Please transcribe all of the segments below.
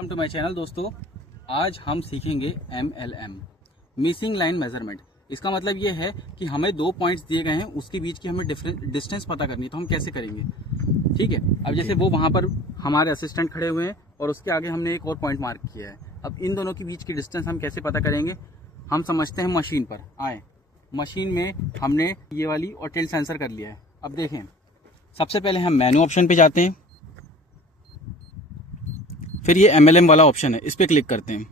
Welcome to my channel दोस्तों। आज हम सीखेंगे MLM, मिसिंग लाइन मेजरमेंट। इसका मतलब ये है कि हमें दो पॉइंट्स दिए गए हैं, उसके बीच की हमें डिस्टेंस पता करनी है, तो हम कैसे करेंगे। ठीक है, अब जैसे वो वहाँ पर हमारे असिस्टेंट खड़े हुए हैं और उसके आगे हमने एक और पॉइंट मार्क किया है। अब इन दोनों के बीच की डिस्टेंस हम कैसे पता करेंगे, हम समझते हैं मशीन पर आए। मशीन में हमने ये वाली और टिल्ट सेंसर कर लिया है। अब देखें, सबसे पहले हम मेनू ऑप्शन पे जाते हैं, फिर ये MLM वाला ऑप्शन है, इस पर क्लिक करते हैं,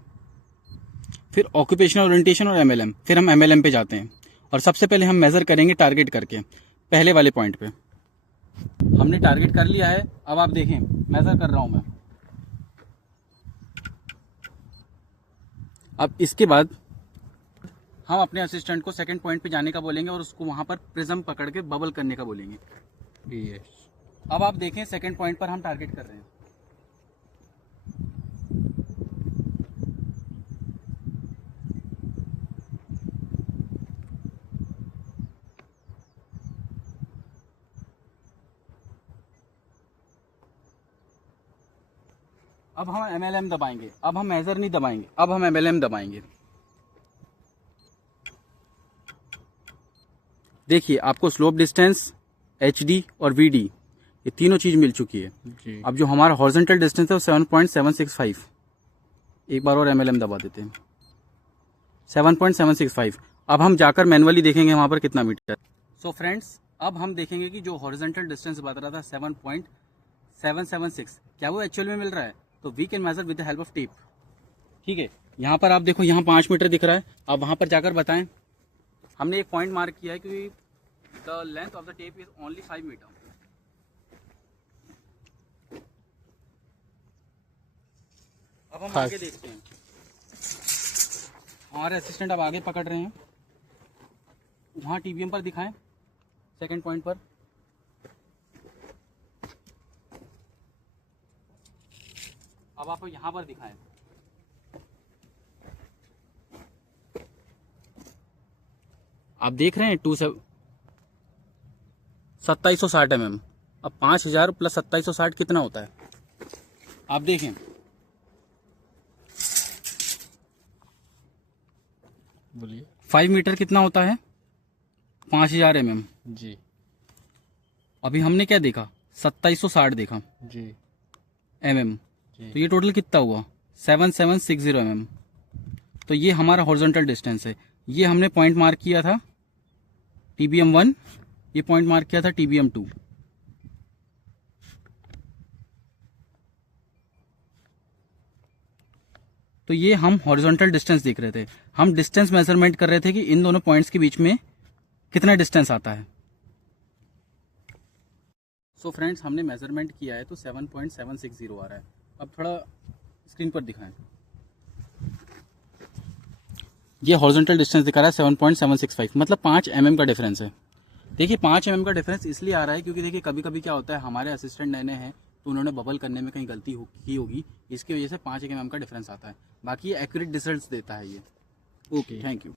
फिर ऑक्यूपेशनल ओरिएंटेशन और MLM, फिर हम MLM पे जाते हैं और सबसे पहले हम मेज़र करेंगे टारगेट करके पहले वाले पॉइंट पे। हमने टारगेट कर लिया है। अब आप देखें, मेज़र कर रहा हूं मैं। अब इसके बाद हम अपने असिस्टेंट को सेकंड पॉइंट पे जाने का बोलेंगे और उसको वहां पर प्रिज्म पकड़ के बबल करने का बोलेंगे। यस। अब आप देखें, सेकंड पॉइंट पर हम टारगेट कर रहे हैं। अब हम MLM दबाएंगे, अब हम मेजर नहीं दबाएंगे, अब हम MLM दबाएंगे। देखिए, आपको स्लोप डिस्टेंस, HD और VD ये तीनों चीज मिल चुकी है जी। अब जो हमारा हॉरिजॉन्टल डिस्टेंस है वो 7.765। एक बार और MLM दबा देते हैं, 7.765। अब हम जाकर मैनुअली देखेंगे वहां पर कितना मीटर। सो फ्रेंड्स, अब हम देखेंगे कि जो हॉरिजॉन्टल डिस्टेंस बता रहा था 7.776, क्या वो एक्चुअल में मिल रहा है। तो we can measure with the help of tape. ठीक है, यहाँ पर आप देखो, यहाँ 5 मीटर दिख रहा है। आप वहां पर जाकर बताएं। हमने एक पॉइंट मार्क किया है कि the length of the tape is only 5 metre. अब हम आगे देखते हैं। हमारे असिस्टेंट अब आगे पकड़ रहे हैं, वहां TBM पर दिखाएं, सेकंड पॉइंट पर। अब आप यहां पर दिखाएं। आप देख रहे हैं 2760 mm। अब 5000 प्लस 2760 कितना होता है, आप देखें। बोलिए। 5 मीटर कितना होता है, 5000 mm जी। अभी हमने क्या देखा, 2760 देखा जी mm जी। तो ये टोटल कितना हुआ, 7760 mm। तो ये हमारा हॉरिजॉन्टल डिस्टेंस है। ये हमने पॉइंट मार्क किया था TBM 1, ये पॉइंट मार्क किया था TBM 2। तो ये हम हॉरिजॉन्टल डिस्टेंस देख रहे थे। हम डिस्टेंस मेजरमेंट कर रहे थे कि इन दोनों पॉइंट्स के बीच में कितना डिस्टेंस आता है। सो फ्रेंड्स, हमने मेजरमेंट किया है तो 7.760 आ रहा है। अब थोड़ा स्क्रीन पर दिखाएं। ये हॉरिजॉन्टल डिस्टेंस दिखा रहा है 7.765, मतलब 5 mm का डिफरेंस है। देखिए, 5 mm का डिफरेंस इसलिए आ रहा है क्योंकि देखिए कभी कभी क्या होता है, हमारे असिस्टेंट नए नए हैं तो उन्होंने बबल करने में कहीं गलती की होगी, इसकी वजह से 5 mm का डिफरेंस आता है। बाकी ये एक्यूरेट रिजल्ट्स देता है ये। Okay, thank you.